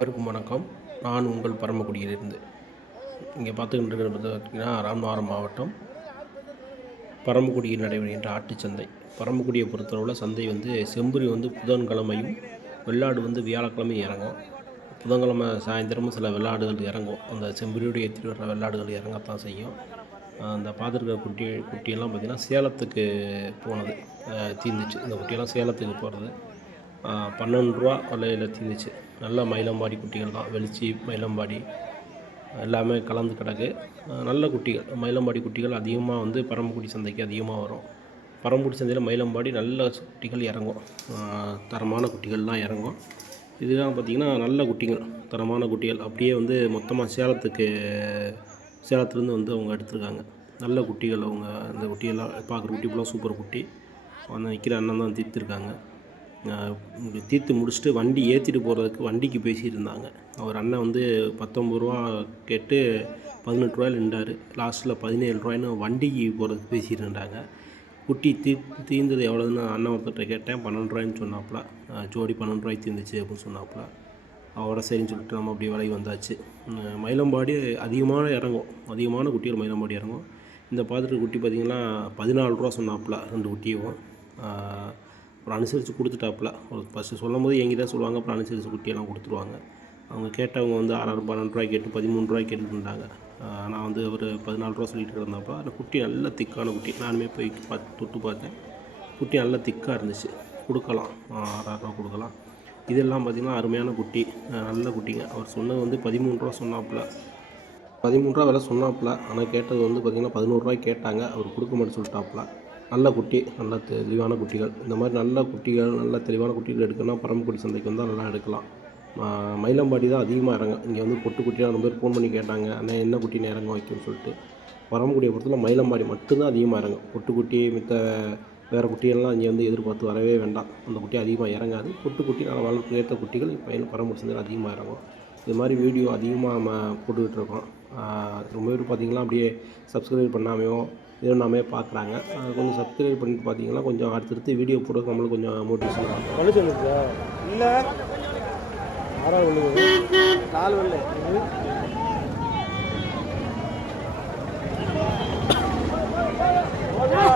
அனைவருக்கும் வணக்கம். நான் உங்கள் பரமக்குடியிலிருந்து. இங்கே பார்த்துக்கிட்டு இருக்கிறது பார்த்திங்கன்னா ராமநாதபுரம் மாவட்டம் பரமக்குடியில் நடைபெறுகின்ற ஆட்டுச்சந்தை. பரமக்குடியை பொறுத்தளவில் சந்தை செம்புரி புதன்கிழமையும் வெள்ளாடு வியாழக்கிழமையும் இறங்கும். புதன்கிழமை சாயந்தரமும் சில வெள்ளாடுகள் இறங்கும். அந்த செம்புரியோடு ஏற்றிட்டு வர்ற வெள்ளாடுகள் இறங்கத்தான் செய்யும். அந்த பார்த்துருக்க குட்டியெல்லாம் பார்த்திங்கன்னா சேலத்துக்கு போனது தீர்ந்துச்சு. இந்த குட்டியெல்லாம் சேலத்துக்கு போகிறது 12 ரூபா விலையில் தீர்ந்துச்சு. நல்ல மயிலம்பாடி குட்டிகள் தான். வெளிச்சி மயிலம்பாடி எல்லாமே கலந்து கிடக்கு. நல்ல குட்டிகள். மயிலம்பாடி குட்டிகள் அதிகமாக பரமக்குடி சந்தைக்கு அதிகமாக வரும். பரமக்குடி சந்தையில் மயிலம்பாடி நல்ல குட்டிகள் இறங்கும். தரமான குட்டிகள்லாம் இறங்கும். இதெல்லாம் பார்த்திங்கன்னா நல்ல குட்டிகள், தரமான குட்டிகள். அப்படியே மொத்தமாக சேலத்துலேருந்து அவங்க எடுத்துருக்காங்க. நல்ல குட்டிகள். அவங்க இந்த குட்டியெல்லாம் பார்க்குற குட்டி ஃபுல்லாக சூப்பர் குட்டி. நிற்கிற அண்ணன் தான் தீர்த்துருக்காங்க. தீர்த்து முடிச்சுட்டு வண்டி ஏற்றிட்டு போகிறதுக்கு வண்டிக்கு பேசிகிட்டு இருந்தாங்க. அவர் அண்ணன் 19 ரூபா கேட்டு 18 ரூபாயில் நின்றார். லாஸ்ட்டில் 17 ரூபாய்னு வண்டிக்கு போகிறதுக்கு பேசிகிட்டு இருந்தாங்க. குட்டி தீர்ந்தது எவ்வளோன்னு அண்ணன் ஒருத்தர்கிட்ட கேட்டேன். 12 ரூபாய்ன்னு சொன்னாப்புல. ஜோடி 12 ரூபாய்க்கு தீர்ந்துச்சு அப்படின்னு சொன்னாப்புல. அவரோட சரின்னு சொல்லிட்டு நம்ம அப்படியே விலைக்கு வந்தாச்சு. மயிலம்பாடி அதிகமான குட்டிகள் மயிலம்பாடி இறங்கும். இந்த பார்த்துட்டு குட்டி பார்த்திங்கன்னா 14 ரூபா சொன்னாப்புல 2 குட்டியும். அப்புறம் அனுசரித்து கொடுத்துட்டாப்புல. ஒரு ஃபஸ்ட்டு சொல்லும் போது எங்கிட்ட சொல்லுவாங்க, அப்புறம் அனுசரித்து குட்டியெல்லாம் கொடுத்துருவாங்க. அவங்க கேட்டவங்க 6 12 ரூபாய்க்கு கேட்டு 13 ரூபாய்க்கு கேட்டுருந்தாங்க. நான் ஒரு 14 ரூபா சொல்லிட்டு இருந்தாப்பா. அந்த குட்டி நல்ல திக்கான குட்டி. நானுமே போய் தொட்டு பார்த்தேன். குட்டி நல்ல திக்காக இருந்துச்சு. கொடுக்கலாம், 6 ரூபா கொடுக்கலாம். இதெல்லாம் பார்த்திங்கன்னா அருமையான குட்டி, நல்ல குட்டிங்க. அவர் சொன்னது 13 ரூபா சொன்னாப்புல. 13 ரூபா விலை சொன்னாப்புல. ஆனால் கேட்டது பார்த்திங்கன்னா 11 ரூபாய்க்கு கேட்டாங்க. அவர் கொடுக்க மாட்டேன்னு சொல்லிட்டாப்புல. நல்ல குட்டி, நல்ல தெளிவான குட்டிகள். இந்த மாதிரி நல்ல குட்டிகள், நல்ல தெளிவான குட்டிகள் எடுக்கணும்னா பரமக்குடி சந்தைக்கு வந்தால் நல்லா எடுக்கலாம். மயிலம்பாடி தான் அதிகமாக இறங்கும். இங்கே பொட்டு குட்டியாக ரொம்ப பேர் ஃபோன் பண்ணி கேட்டாங்க, அண்ணா என்ன குட்டின்னு இறங்க வைக்கும்னு சொல்லிட்டு. பரமக்குடியை பொறுத்தவரை மயிலம்பாடி மட்டும்தான் அதிகமாக இறங்கும். பொட்டு குட்டி மித்த வேறு குட்டிகள்லாம் இங்கே எதிர்பார்த்து வரவே வேண்டாம். அந்த குட்டி அதிகமாக இறங்காது. பொட்டு குட்டி நல்லா வளர்ப்பு ஏற்ற குட்டிகள் இப்போ பரமக்குடி சந்தையில் அதிகமாக இறங்கும். இது மாதிரி வீடியோ அதிகமாக நம்ம போட்டுக்கிட்டு இருக்கோம். ரொம்ப பேர் பார்த்திங்கன்னா அப்படியே சப்ஸ்கிரைப் பண்ணாமையோ இதெல்லாமே பார்க்குறாங்க. கொஞ்சம் சப்ஸ்கிரைப் பண்ணிட்டு பார்த்தீங்கன்னா கொஞ்சம் அடுத்தடுத்து வீடியோ போடுறது நம்மளுக்கு கொஞ்சம் மோட்டிவேஷன் ஆகும். ஒன்று சொல்லுங்க இல்லை 6 வெள்ளு 4 வெள்ளு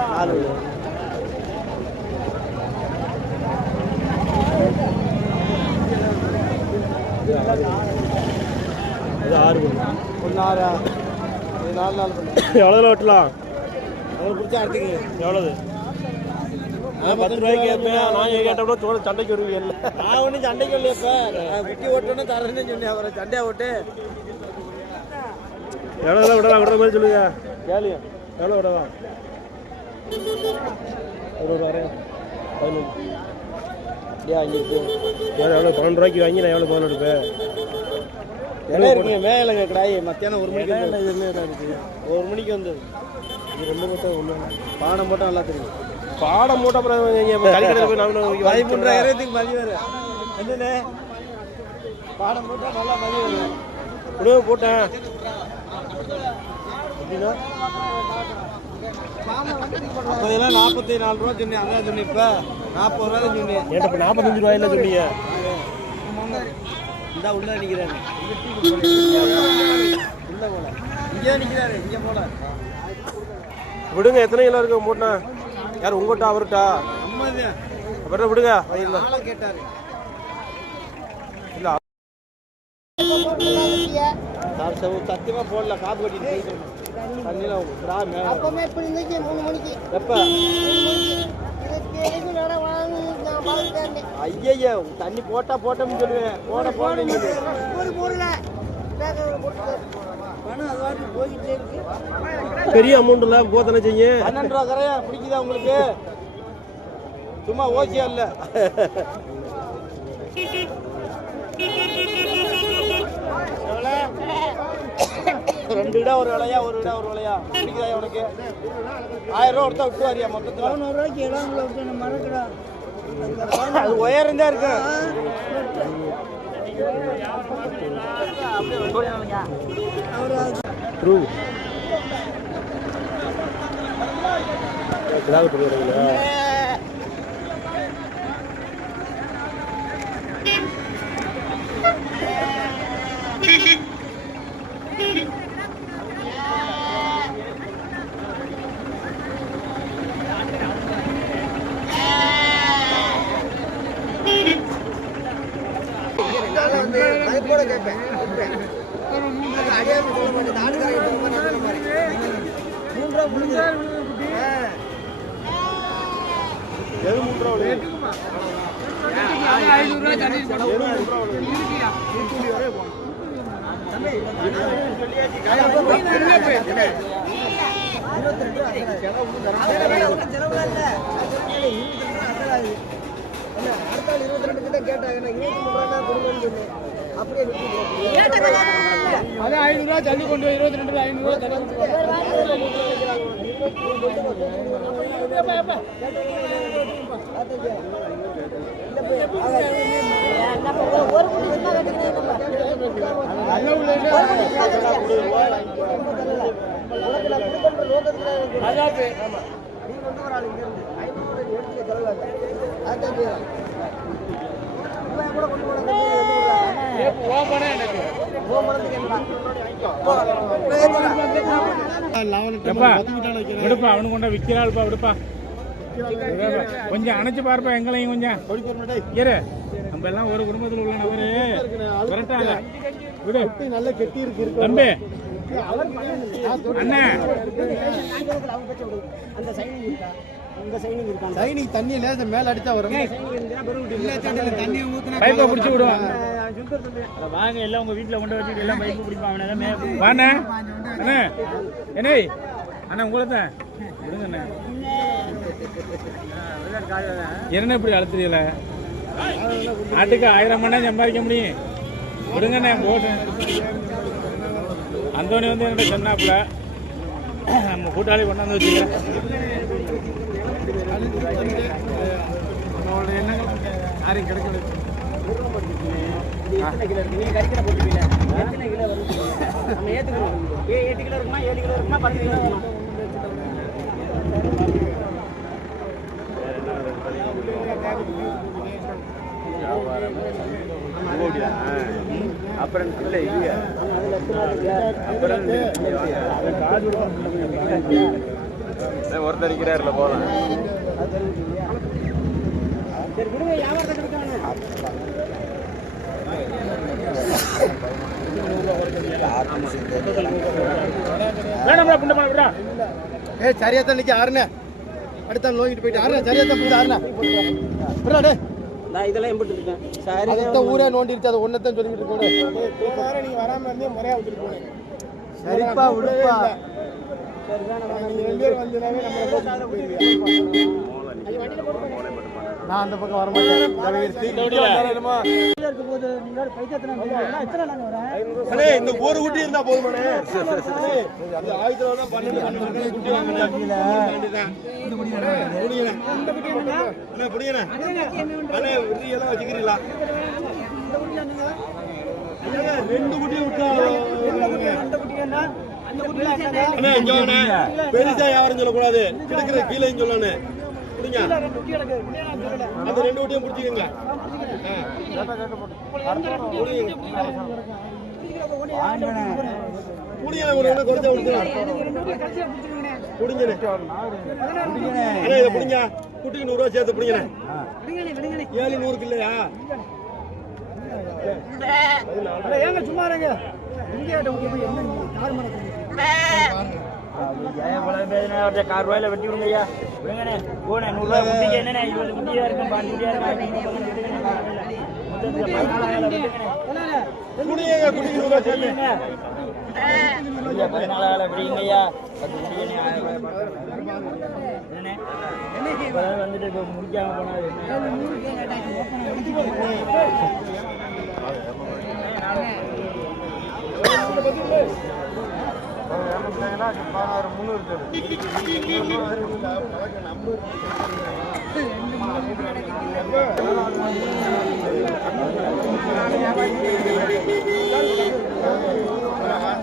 4 வெள்ளு இது 6 வெள்ளு 1 6 இது 4 பண்ணு எவ்வளோ வெட்டலாம்? அவங்களுக்கு பிடிச்சா அடுத்துக்கு எவ்வளவு? 10 ரூபாய்க்கு கேட்பேன். நான் கேட்டோம்னா சண்டைக்கு வருவீங்க. இல்லை நான் ஒன்றும் சண்டைக்கு வரலையே. இப்போ குட்டி ஓட்டணும் தரேன்னு சொன்னேன். அவரை சண்டையா ஓட்டு எவ்வளோ விடலாம் மாதிரி சொல்லுங்க. கேளுங்க எவ்வளோ விடலாம்? 11 எவ்வளோ 12 ரூபாய்க்கு வாங்கி நான் எவ்வளோ 12 எடுப்பேன்? என்ன இருக்குங்க மேலேங்க கடாய் மத்தியானம் 1 மணிக்கு இருக்குது. 1 மணிக்கு வந்தது. இது 2 மட்டும் ஒன்று பாடம் போட்டால் நல்லா தெரியும். பாடம் போட்டால் அப்புறம் போய் 13,000 மதி வேறு என்னண்ணே பாடம் போட்டால் நல்லா மதி வரும். உணவு போட்டேன் எப்படின்னா அப்போதெல்லாம் 44 ரூபா சொன்னேன். அதான் சொன்னேன். இப்போ 40 ரூபா தான் சொன்னேன். ஏன்ட்ட இப்போ 45 ரூபாயில் சொன்னீங்க. இந்த உள்ள நிற்கிறாரு உள்ள போல இங்கே நிற்கிறாரு. இங்கே போல விடுங்க. எத்தனை கிலோ இருக்கு மூட்டை? யார் உங்கள்கிட்ட அவர்கிட்ட? அப்புறம் விடுங்க. கேட்டாரு இல்லை சத்தியமா போடல. காப்பு கட்டிட்டு தண்ணியில் எப்போ ஐயா தண்ணி போட்டோம்னு சொல்லுவேன். போட பெரிய அமௌண்ட் இல்லை. போத்தனை செய்ய 12 ரூபா கரையா பிடிக்குதா உங்களுக்கு? சும்மா ஓசியா இல்லை. ரெண்டு இடம் ஒரு விலையா, ஒரு இடம் ஒரு விலையா பிடிக்குதா உனக்கு? 1000 ரூபா கொடுத்தா விட்டு வாரியா மொத்தத்தில்? 11 ரூபாய்க்கு இடம் மறக்கிறா. அது உயரம் தான் இருக்கு. கூட கேட்பேன். அடியாமல் சொல்ல மாட்டேன். நாடுகாரை மூன்றா முடிஞ்சு எது 3 ரூபா இருக்குமா? 500 ரூபாய் தண்ணி கேட்டாங்க. 23 ரூபா கொடுங்கன்னு சொன்னேன். அப்படியே அது 500 ரூபா தள்ளி கொண்டு 22 500 ரூபா தள்ளி விடுப்பா அவனு கொண்டா விற்கிறாள்ப்பா விடுப்பா கொஞ்சம் அணைச்சு பார்ப்பா எங்களையும் கொஞ்சம் இரு நம்ம எல்லாம் ஒரு குடும்பத்தில் உள்ள நபரு விரட்டாத விடு நல்ல கெட்டி இருக்கு தம்பி அண்ணா சைனிங் தண்ணி லேசா மேல அடிச்சா வரும். பைப்பை பிடிச்சி விடுவான் வாங்க எல்லாம் உங்க வீட்டுல கொண்டு வச்சுட்டு எல்லாம் பைப்பு பிடிப்பான் வாண்ணே அண்ணே என்ன அண்ணா உங்களை தான் விடுங்க அண்ணே என்ன இப்படி அழுத்துறீங்கள ஆட்டுக்கு 1000 மணி நேரம் சம்பாதிக்க முடியும் விடுங்கண்ணே போட்டு அந்தோனி வந்து என்கிட்ட சொன்னாப்புல நம்ம கூட்டாளி கொண்டாந்து வச்சுக்கிறேன் யாரையும் கிடைக்கல அப்புறம் இல்லை இல்லையா அப்புறம் ஒருத்தர் இருக்கிறார்ல போலாம் சரியா தான் நிக்க ஆறுனே அடுத்த நோக்கிட்டு போயிட்டு ஆறுனா சரியா தான் போயிட்டு ஆறுனா நான் இதெல்லாம் எம்பிட்டு இருக்கேன் அதான் ஊரே நோண்டிருச்சு அதை ஒன்னதான் சொல்லிட்டு போனேன் நீங்க வராம இருந்தே முறையா விட்டுட்டு போனேன் சரிப்பா விடுப்பா நான் அந்த பக்கம் வர மாட்டேன். இந்த ஒரு குட்டி இருந்தா போதுமானே வச்சுக்கிறீங்களா 2 குட்டி விட்டா பெருசா யாரும் சொல்லக்கூடாது கிடைக்கிற கீழே சொல்லணு அந்த 2 குட்டியும் பிடிச்சிக்கங்க குட்டிக்கு 100 ரூபா சேர்த்து பிடிங்க 700 இல்லையா ஏங்க சும்மா இருங்க கார் ரூபாயில வெட்டி விடுங்கய்யா விடுங்கண்ணே போனே 100 ரூபாய் குட்டிக்கு என்னண்ணே 20 குட்டியா இருக்கும் 5 குட்டியா வந்துட்டு முடிக்காம போனாரு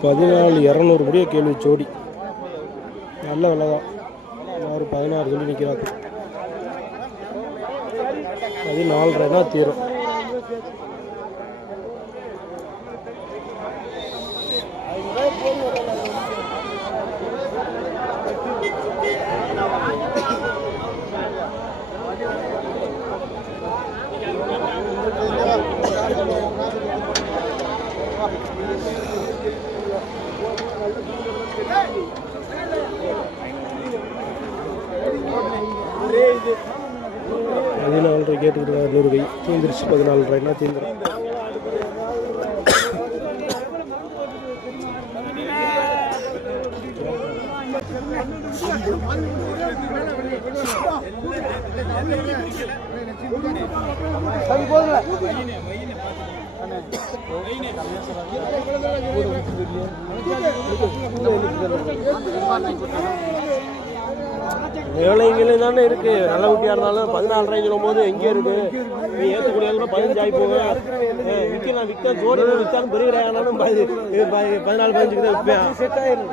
$14,200 கேள்வி ஜோடி நல்ல விலை தான் ஒரு 16 சொல்லி நிற்கிறாங்க அது 4.5 தான் தீரும் தீர்ந்துருச்சு 14 ரூபாய்னா தீர்ந்துடும். ஏழைங்களும் தானே இருக்கு. நல்ல குட்டியாக இருந்தாலும் 14 ரூபாய்க்கும் போது எங்கே இருக்கு? நீ ஏற்றக்கூடிய 15 ஆகி போக விற்கலாம். விற்க ஜோடி விற்றாலும் பெரிய கிடையாதுனாலும் 14-15 தான் விற்பேன். செட் ஆயிரும்.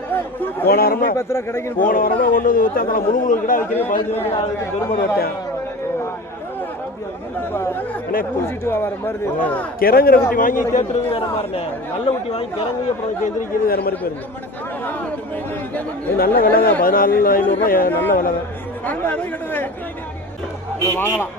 போன வாரமா 10 ரூபா கிடைக்கும். போன வாரமா கொண்டு வந்து விற்றா முழு கிடா விற்கிறேன். 15 ரூபாய்க்கு பெருமாள் விட்டேன். கிறங்குற குட்டி வாங்கி கேட்கறது வேற மாதிரிண்ணே. நல்ல குட்டி வாங்கி கிறங்கு அப்புறம் எந்திரிக்கிறது வேற மாதிரி போயிருந்தேன். நல்ல விலை தான். 14,500 ரூபாய் நல்ல விலை தான். வாங்கலாம்.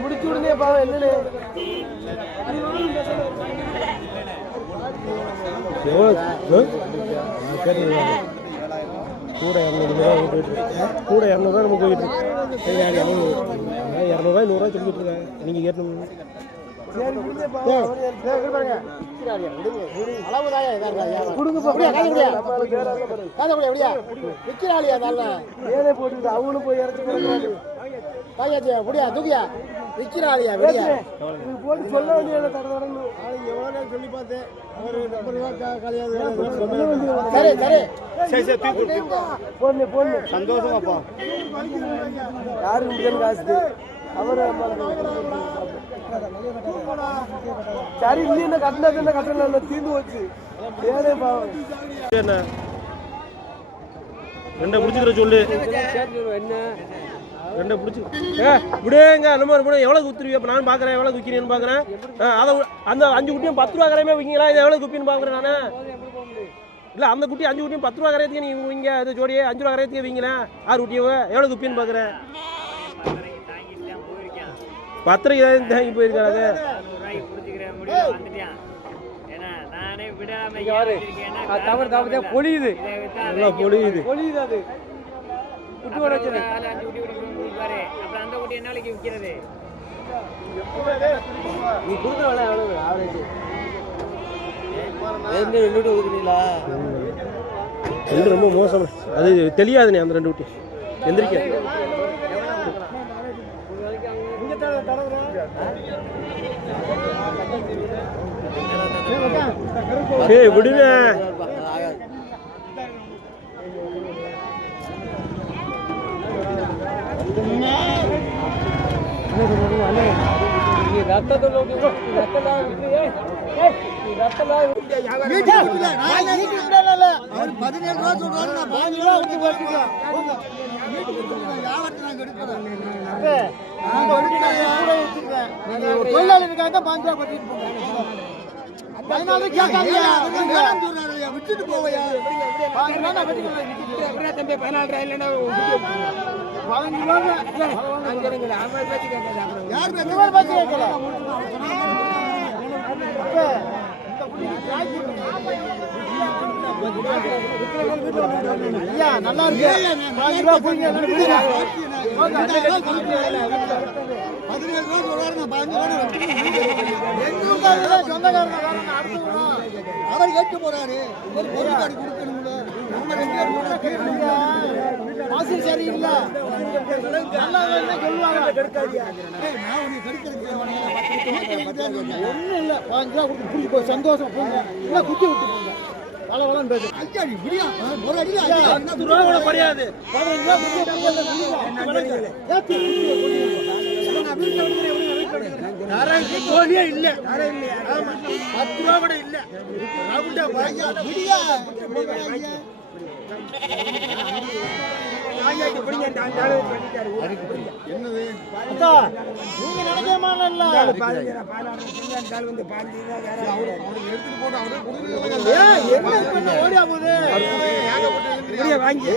முடிச்சு விடுங்க பாவம். என்னன்னு எவ்வளோ கூட 200 கூட 200 நம்ம போயிட்டு இருக்கோம். 200 100 சொல்லிட்டு இருக்காங்க. நீங்கள் கேட்டணும். அவங்களும் போய் இறச்சி தூக்கியா விற்கிறாளியா போட்டு சொல்ல வேண்டிய சொல்லி பார்த்தேன். சந்தோஷமாப்பா. யாருக்கு காசு அவர் சரி இல்ல கட்டின கட்டல தீர்ந்து போச்சு. என்ன 2 முடிச்சுக்கிற சொல்லு. என்ன 2 பிடிச்சி விடுங்க. நம்ம எவ்வளோ குத்துருவீங்க? அப்போ நான் பார்க்குறேன் எவ்வளோ குக்கிறேன்னு பார்க்குறேன். அதை அந்த 5 குட்டியும் 10 ரூபா கரையுமே விற்கிறா. இது எவ்வளோ குப்பின்னு பார்க்குறேன் நான். இல்லை அந்த குட்டி 5 குட்டியும் 10 ரூபா கரையத்துக்கு நீங்கள் விங்க. அது ஜோடியே 5 ரூபா கரையத்துக்கு விங்களேன். 6 குட்டியும் எவ்வளோ குப்பின்னு பார்க்குறேன். 10 ரூபாய்க்கு தாங்கி போயிருக்காது. பொழியுது நல்லா பொழியுது. பொழியுது அது குட்டி வர வச்சு நீ கொடுத்த வேலை எவ்வளவு ஆவரேஜ்? என்னோட ஒதுக்குறீங்களா? ரெண்டு ரொம்ப மோசம். அது தெரியாதுண்ணே அந்த 2 குட்டி எந்திரிக்க. ஏய் விடுங்க. விட்டுட்டு போவையா? நல்லா இருக்கு. 17 ரூபா அவர் கேட்டு போறாரு. ஒரு பொருள் காடி கொடுக்கணும்ல. வாசல் சரியில்லை. நல்லா சொல்லுவாங்க. ஒன்றும் இல்லை. 15 ரூபா கொடுத்து புரிஞ்சு போய் சந்தோஷம் போங்க. இல்லை குட்டி விட்டு போங்க. வளவளம் பேசு. ஒரு அடி 10 ரூபா கூட கிடையாது. 15 ரூபா கோழியே இல்லை. 10 ரூபா கூட இல்லை. நீங்க நினைக்கமானல்ல ஓடியா போகுது. வாங்கி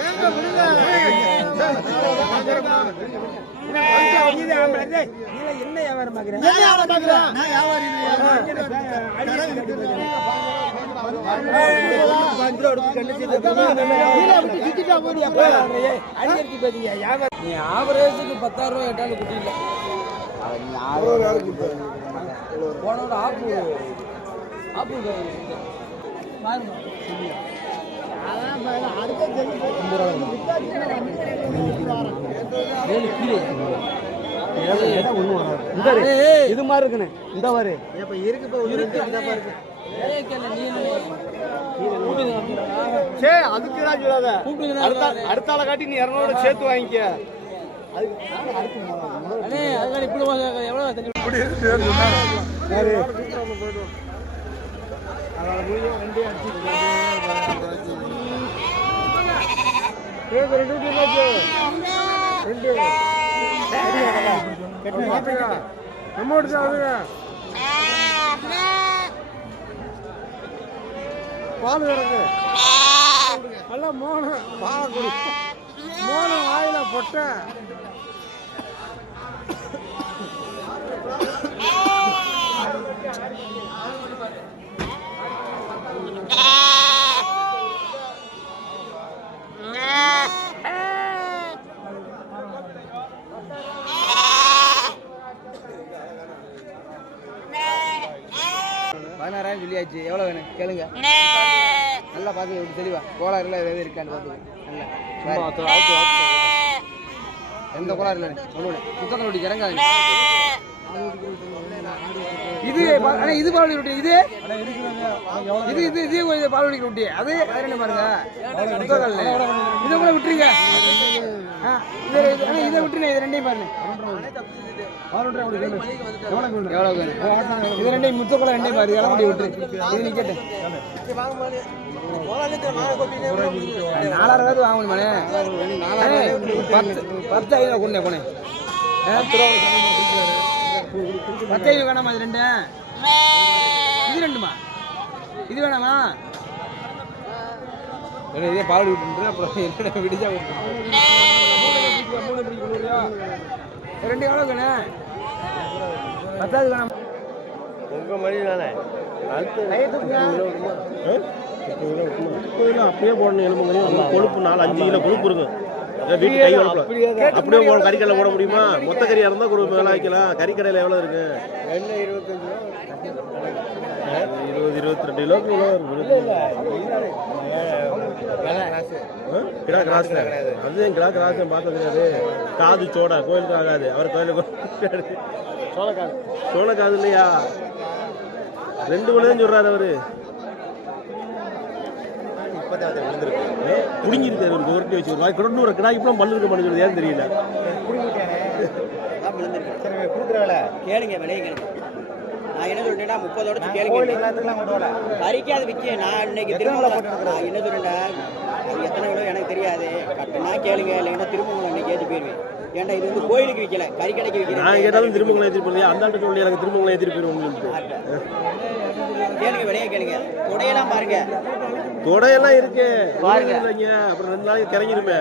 என்ன வியாபாரம் பாக்குறேன்? நீ ஆவரேஜுக்கு 10,000 ரூபா கேட்டாலும் குட்டி இல்லை. போனோட ஆப்பு இது மாதிரி இருக்குண்ணே. இந்த மாதிரி அதுக்கு அடுத்த ஆளை காட்டி நீ 200 சேர்த்து வாங்கிக்க. பால் கிடக்கு நல்லா மோன வாயில பொட்ட $16,000 சொல்லியாச்சு. எவ்வளோ வேணும் கேளுங்க. நல்லா பார்த்து தெளிவா கோளாறுல எதாவது இருக்கான்னு பார்த்து நல்லா எந்த கோளாறு இல்லை சொல்லுவேன். சுத்தத்தோடி இறங்காது. இது இது பால் ரொட்டி இது இது இது இது பால் ரொட்டி அது என்ன பாருங்க இதை கூட விட்டுருங்க. இதை விட்டுருங்க. இது ரெண்டையும் பாருங்க எவ்வளோ இது ரெண்டையும் முத்தக்குள்ள ரெண்டையும் பாருங்க எல்லாம் விட்டுரு. இது நீ கேட்டேன் 4,000 வாங்கணுமாண்ணே. 10,000 கொண்டே போனேன். 10,000 வேணாமா? இது ரெண்டு இது ரெண்டுமா? இது வேணாமா? இதே பால் விட்டு அப்புறம் என்ன விடிச்சா ரெண்டு எவ்வளோ வேணே? 10,000 வேணாமா? உங்கள் மணி தானே அப்படியே போடணும். எலும்பு கொழுப்பு 4-5 கிலோ கொழுப்பு இருக்கும். வீட்டு கை வளர்ப்பல அப்படியே கறிக்கடை போட முடியுமா? மொத்த கறியாக இருந்தால் ஒரு விலை வைக்கலாம். கறிக்கடையில் எவ்வளோ இருக்கு? 20-22 கிலோக்கு கிடா கிராஸ். அதுதான் கிடா கிராஸ் பார்த்தது கிடையாது. காது சோடா கோயிலுக்கு ஆகாது. அவர் கோயிலுக்கு சோளக்காது இல்லையா? 2 மணிதான் சொல்றாரு அவரு. புடிங்கிருக்காரு ஒரு உருட்டி வச்சு ஒரு வாய் ஒரு கிடா இப்பெல்லாம் பல்லு இருக்க மாட்டேங்குது. ஏன்னு தெரியல. கேளுங்க விலையை கேளுங்க. நான் என்ன சொல்றேன்னா 30 கேளுங்க. கறிக்காது விற்க நான் இன்னைக்கு திரும்ப நான் என்ன சொல்றேன் அது எத்தனை விட எனக்கு தெரியாது. கட்டினா கேளுங்க இல்லைன்னா திரும்ப இன்னைக்கு ஏற்றி போயிருவேன். ஏன்டா இது வந்து கோயிலுக்கு விற்கல கறிக்கடைக்கு விற்கிறேன். நான் கேட்டாலும் திரும்பங்களை ஏற்றி போயிருந்தேன். அந்த ஆண்டு சொல்லி எனக்கு திரும்பங்களை ஏற்றி போயிருவோம். கேளுங்க விலையை கேளுங்க. தொடையெல்லாம் பாருங்க. தொடையெல்லாம் இருக்கு பாருங்க. அப்புறம் 2 நாளைக்கு கிறங்கிருமே.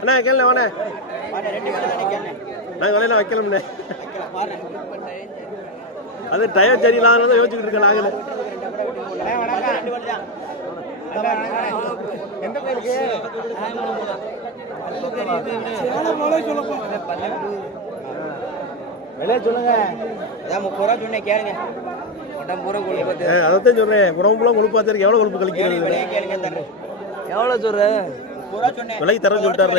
அண்ணா கேள்வி வாண்ணே. நாங்கள் விலையெல்லாம் வைக்கலாம்ண்ணே. அது டயர் சரியில்லாத யோசிச்சுக்கிட்டு இருக்கேன். நாங்களே விலைய சொல்லுங்க. 30 ரூபா சொன்னேன் கேளுங்க. அதான் சொல்றேன். உடம்புலாம் கொழுப்பாத்திருக்கு. எவ்வளவு கொழுப்பு கழிக்கிறது? எவ்வளவு சொல்ற விலை தர சொல்லிட்டாரு.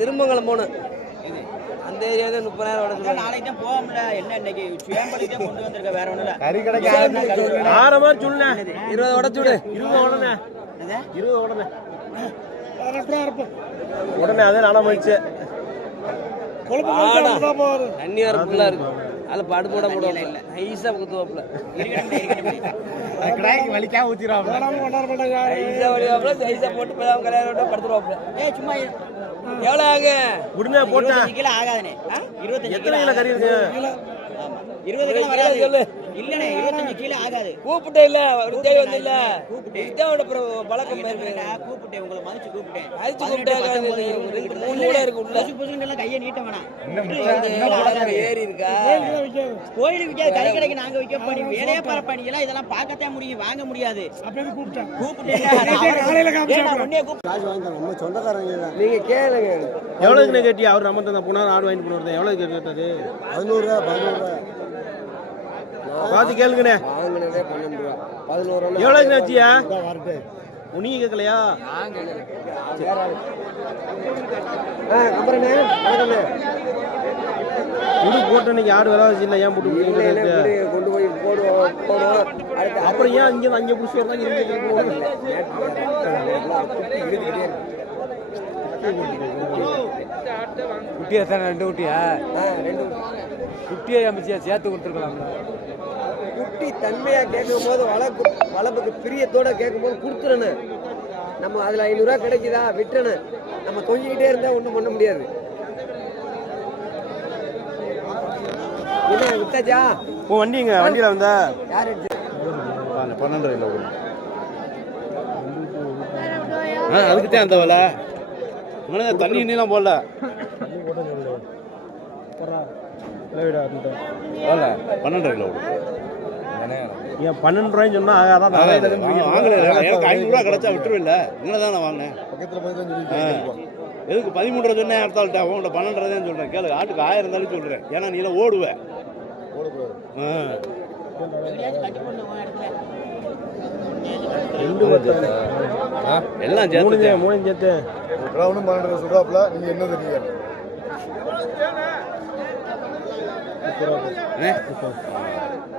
திருமங்கலம் போகணும். அந்த ஏரியாவே 30,000 நாளைக்கு தான் போக முடியல. என்ன இன்னைக்கு கொண்டு வந்திருக்க வேற ஒண்ணு இல்ல. கறி கடைக்கு ஆரமா சொல்லுங்க. 20 உடச்சுடு. 20 உடனே 20 உடனே உடனே அதே நானா போயிடுச்சு. தண்ணி வரப்புல இருக்கு. அதில் பாடு போட போடுவாங்க. ஐஸா குத்துவாப்புல வலிக்காம ஊத்திடுவாப்புல. ஐஸா வடிவாப்புல ஐஸா போட்டு போய் கல்யாணம் படுத்துருவாப்புல. சும்மா எவ்வளோ ஆகு முடிஞ்சா போட்டேன். 25 கிலோ ஆகாதுண்ணே. 25 கிலோ கறி இருக்கு. 20 கிலோ வராது சொல்லு. இல்லண்ணே 25 கீழே ஆகாது. கூப்பிட்டே இல்ல ஒரு தேடி வந்து இல்ல இதாவோட பழக்கம் கூப்பிட்டேன் உங்களை மதிச்சு கூப்பிட்டேன். அழிச்சு கூப்பிட்டே 3 கூட இருக்கு உள்ள புதுசுன்னு எல்லாம் கையை நீட்ட வேணாம். ஏறி இருக்கா கோயிலுக்கு விற்காது, கறி கடைக்கு நாங்க விற்க பண்ணி வேலையா பரப்பா. நீங்க எல்லாம் இதெல்லாம் பார்க்கத்தான் முடியும், வாங்க முடியாது. நீங்க கேளுங்க எவ்வளோக்குண்ணே கேட்டி? அவர் நம்ம தான் போனார், ஆடு வாங்கிட்டு போனார். எவ்வளோ கேட்டாரு? 11 ரூபா 11 ரூபா பார்த்து கேளுங்கண்ணே. வாங்கினதே 12 ரூபா 11 ரூபா எவ்வளோக்குண்ணே வச்சியா? நீங்க கேட்கலையா? நம்புறேண்ணே வணக்கண்ணே முடி போட்டு இன்னைக்கு ஆடு விலை வச்சு இல்லை, ஏன் போட்டு கொண்டு போய் போடுவோம் அப்புறம் ஏன் அங்கே அங்கே பிடிச்சி வரலாம்? குட்டியா தானே 2 குட்டியா? 2 குட்டியை அமைச்சியா சேர்த்து கொடுத்துருக்கலாம். குட்டி தன்மையா கேட்கும் போது வளர்ப்புக்கு பிரியத்தோட கேட்கும் போது கொடுத்துறணும். நம்ம அதுல 500 ரூபா கிடைக்குதா விட்டுறணும். நம்ம தொங்கிக்கிட்டே இருந்தா ஒண்ணும் பண்ண முடியாது. என்ன விட்டாச்சா? வண்டிங்க வண்டியில் வந்தா யார் 12 ரூபாய் அதுக்குத்தான் அந்த விலை. தண்ணி இன்னும் போடல. 12 கிலோ ஏன் 12 ரூபாய்ன்னு சொன்னா அதான் எனக்கு 500 ரூபா கிடைச்சா விட்டுருவில்ல. இங்கே தான் நான் வாங்கினேன். எதுக்கு 13 ரூபா சொன்னேன்? அடுத்தாள்கிட்ட அவங்கள்ட்ட 12 ரூபா தான் சொல்கிறேன். கேளு, ஆட்டுக்கு 1000 இருந்தாலும் சொல்கிறேன். ஏன்னா நீ எல்லாம் ஓடுவேன். எல்லாம் சேர்த்து 3 சேர்த்து ஒன்றும் 12 சொல்றாப்புல. நீங்க என்ன தெரியுங்க?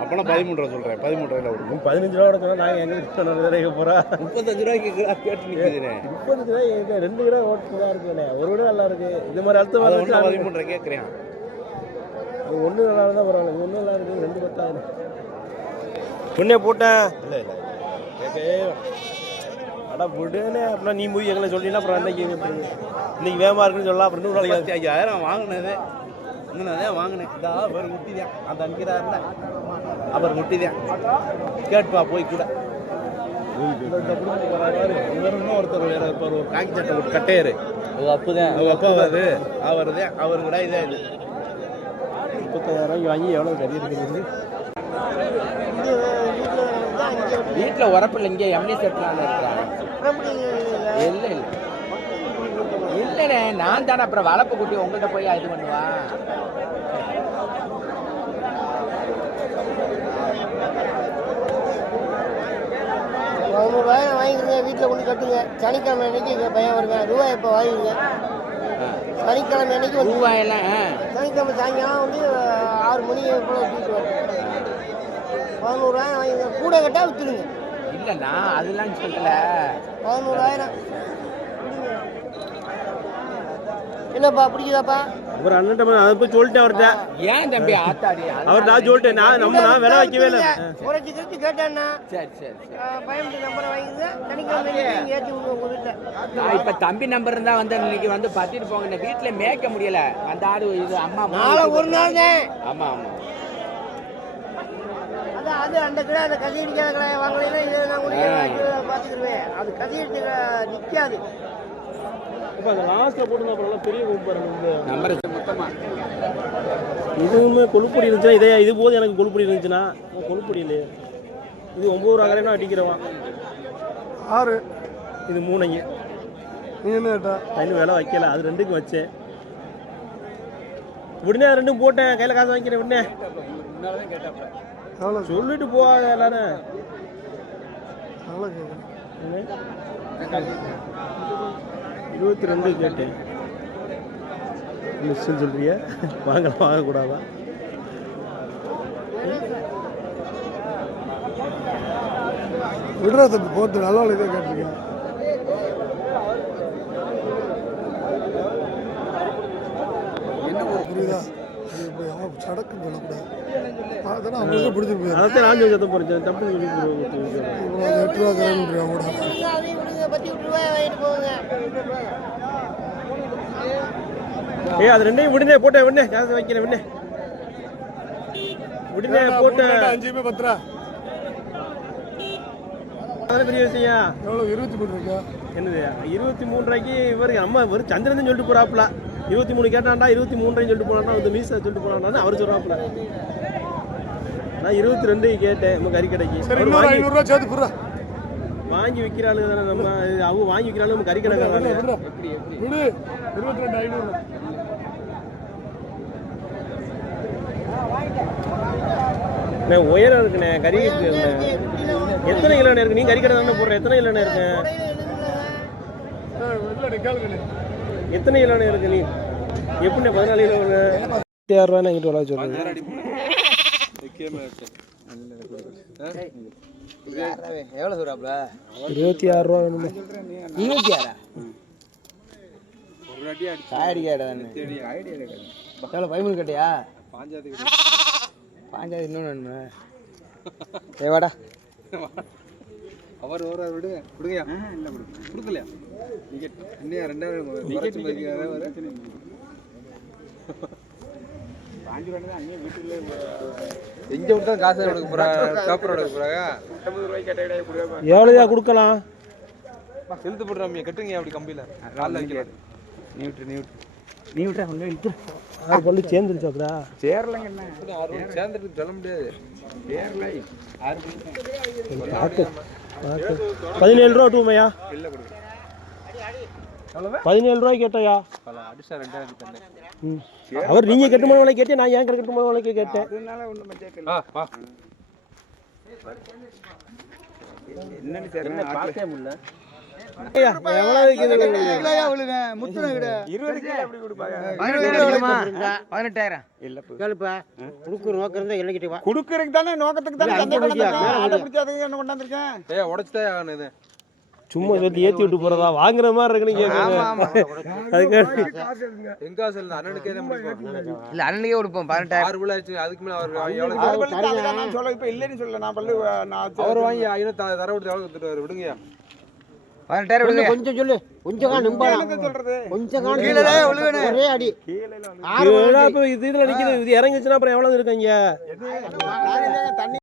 அப்பனா 13 ரூபா சொல்றேன். 13 ரூபாயில விடும். 15 ரூபா சொன்னா நான் எங்க போறா? 35 ரூபாய்க்கு கேட்டு நிக்கிறேன். 35 ரூபாய் 2 கிலோ ஓட்டுதான் இருக்குண்ணே. ஒரு விட நல்லா இருக்கு. இது மாதிரி அடுத்த வாரம் 13 ரூபாய் கேட்கறேன். ஒண்ணு நல்லா இருந்தா பரவாயில்ல. இது ஒண்ணு நல்லா இருக்கு. 2 பத்தாது. முன்னே போட்டேன். இல்ல இல்ல கேக்கே அட விடுனே. அப்புறம் நீ போய் எங்களை சொல்லினா அப்புறம் இன்னைக்கு வேகமா இருக்குன்னு சொல்லலாம். அப்புறம் 2 நாளைக்கு 5000 வாங்கினதே இன்னும் வாங்கினேன். இதா ஒரு முட்டி தான் அந்த அன்கிறாருல அப்புறம் முட்டி தான் கேட்பா போய் கூட ஒருத்தர் வேற இருப்பார். ஒரு காக்கி சட்டை ஒரு கட்டையரு அப்புதான் அவங்க அப்பா வருது. அவரு கூட இதே இது 35,000 வாங்கி எவ்வளோ கறி இருக்குது? வீட்டில் உரப்பில் இங்கே எம்எல்ஏ செட்லான்னு இருக்கிறாங்க. இல்லை இல்லை இல்லைண்ணே, நான் தானே அப்புறம் வளர்ப்பு குட்டி உங்கள்கிட்ட போய் இது பண்ணுவான். ரூபாய் வாங்கிக்கிறீங்க, வீட்டில் கொண்டு கட்டுங்க. சனிக்கிழமை அன்னைக்கு பையன் வருவேன். ரூபாய் இப்போ வாங்கிடுங்க. சனிக்கிழமை அன்னைக்கு வந்து ரூபாயெல்லாம் சனிக்கிழமை சாயங்காலம் வந்து 6 மணி போல தூக்கிட்டு வரேன். 11 ரூபாய் வாங்கிங்க. கூட கட்டா விற்றுடுங்க. இல்லைண்ணா அதெல்லாம் சொல்லல. 11,000 என்னப்பா பிடிக்குதாப்பா? ஒரு அண்ணன் அதை போய் சொல்லிட்டேன் அவர்கிட்ட. ஏன் தம்பி ஆத்தாடி அவர் நான் சொல்லிட்டேன். நான் விலை வைக்கவே இல்லை. குறைச்சி கழிச்சு கேட்டேன்னா சரி சரி பயன்படுத்தி நம்பரை வாங்கிங்க. சனிக்கிழமை ஏற்றி விடுவோம் உங்கள் வீட்டில். இப்ப தம்பி நம்பர் இருந்தா வந்து இன்னைக்கு வந்து பத்திட்டு போங்க. வீட்டுல மேய்க்க முடியல. அந்த ஆடு இது அம்மா நாளை ஒரு நாள் தான். ஆமா ஆமா அதான் அது அந்த கடை அந்த கதி அடிக்காத கடையை வாங்கலைன்னா இதை நான் கூட பார்த்துக்கிடுவேன். அது கதி அடிச்ச நிற்காது. இப்போ அந்த லாஸ்ட்டில் போட்டு அப்புறம் பெரிய கூப்பிட்ற நம்பர் மொத்தமா இதுவுமே கொழுப்பொடி இருந்துச்சுன்னா இதே இது போது எனக்கு கொழுப்பொடி இருந்துச்சுன்னா கொழுப்பொடி இல்லையே. இது 9 ரூபா கரைனா அடிக்கிறவா 6 இது 3. நீ என்ன கேட்டா? இன்னும் விலை வைக்கல. அது 2க்கு வச்சேன். உடனே 2 போட்டேன். கையில் காசு வாங்கிக்கிறேன். உடனே சொல்லிட்டு போவாங்க எல்லாரும். 22 கேட்டேன். மிஸ்ன்னு சொல்றிய? வாங்கக்கூடாதா? விடுறா தம்பி போட்டு நல்லா இதை கேட்டிருக்கேன். புரியுதா? சடக்கு சொல்லக்கூடாது. அதெல்லாம் அவங்களுக்கு பிடிச்சிருப்பேன். அதான் நான் சத்தம் போறேன். தப்பு 8 ரூபா கிராம் கூட அதையும் விடுங்க. 10 ரூபாய் வாங்கிட்டு போங்க. அது 2யும் விடுனே போட்டேன். விடுனே காசு வைக்கிறேன். விடுனே உடனே போட்டு 5 10 ரூபா. அதான் பெரிய விஷயம். எவ்வளோ 23 இருக்கா? என்னது 23 ரூபாய்க்கு இவருக்கு அம்மா இவர் சந்திரன் சொல்லிட்டு போறாப்புல. 23 கேட்டான்டா, 23 சொல்லிட்டு போனான்டா, இந்த மீசை சொல்லிட்டு போனான்னு அவர் சொல்றாப்புல. நான் 22 கேட்டேன் நம்ம கறி கடைக்கு. சரி, இன்னொரு 500 ரூபா சேர்த்து போடுறா. வாங்கி விற்கிறாளுங்க தானே நம்ம, அவங்க வாங்கி விற்கிறாளுங்க நம்ம கறி கடை விடு 22 500. உயரம் இருக்குண்ணே கறி எத்தனை கிலோண்ணே இருக்கு? நீ கறி கடை தானே போடுற, எத்தனை கிலோண்ணே இருக்கு? எத்தனை கிலோண்ணே இருக்கு? நீ எப்படிண்ணே 14 கிலோ 26 ரூபாய் எங்கிட்ட வர சொல்றேன். எவ்வளோ சொல்கிறாப்புல? 26 ரூபா வேணுமே. 26 காயடி கேட்டா தானே எவ்வளோ 13 கட்டியா? பாஞ்சாவது இன்னொன்று வேணுமே. வாடா அவர் ஒரு விடுங்க கொடுங்கயா. இல்லை கொடுக்கலையா? இன்னும் 2000 எங்க விட்டு தான் காசு எடுக்க போறாங்க, பேப்பர் எடுக்க போறாங்க. 80 ரூபாய்க்கு கேட்டா எவ்வளோயா கொடுக்கலாம்? செலுத்து போடுறாங்க கட்டுங்க அப்படி கம்பியில காலில் வைக்கிறாரு. நீ விட்டுற ஒன்று இழுத்து 6 பல்லு சேர்ந்துருச்சாக்குடா. சேரலைங்க என்ன சேர்ந்துட்டு சொல்ல முடியாது. 17 ரூபா டூமையா? 17 ரூபாய் கேட்டயா? அடிச்சா 2000 தண்ணே. அவர் நீங்க கட்டுமான விலை கேட்டே, நான் ஏன் கட்டுமான விலைக்கு கேட்டேன். என்ன பார்த்தே முடியல. எவ்வளவு இருக்குது? 18,000 இல்லை கேளுப்பா, கொடுக்குற நோக்கம் இருந்தால் எழுதிக்கிட்டு வா. கொடுக்கறதுக்கு தானே, நோக்கத்துக்கு தானே சந்தை கொண்டாந்துருக்கேன். என்ன கொண்டாந்துருக்கேன்? உடச்சுதான் ஆகணும் இது. சும்மா சொல்லி ஏற்றி விட்டு போறதா? வாங்குற மாதிரி இருக்குன்னு கேட்குறாங்க. அதுக்கு எங்க காசு இல்லை அண்ணனுக்கே தான் முடிப்போம். இல்லை அண்ணனுக்கே கொடுப்போம் 18,000. 6 பிள்ளை ஆச்சு. அதுக்கு மேலே அவர் எவ்வளோ நான் சொல்ல இப்போ இல்லைன்னு சொல்ல. நான் பல்லு அவர் வாங்கி 500 தர கொடுத்து எவ்வளோ கொடுத்துட்டு விடுங்கயா. 18,000 விடுங்க. கொஞ்சம் சொல்லு, கொஞ்சம் காண் நிம்பாலாம். சொல்றது கொஞ்சம் காண் கீழே விழுவேன். ஒரே அடி. இதுல நிக்குது. இது இறங்கிச்சுன்னா அப்புறம் எவ்வளவு இருக்காங்க? தண்ணி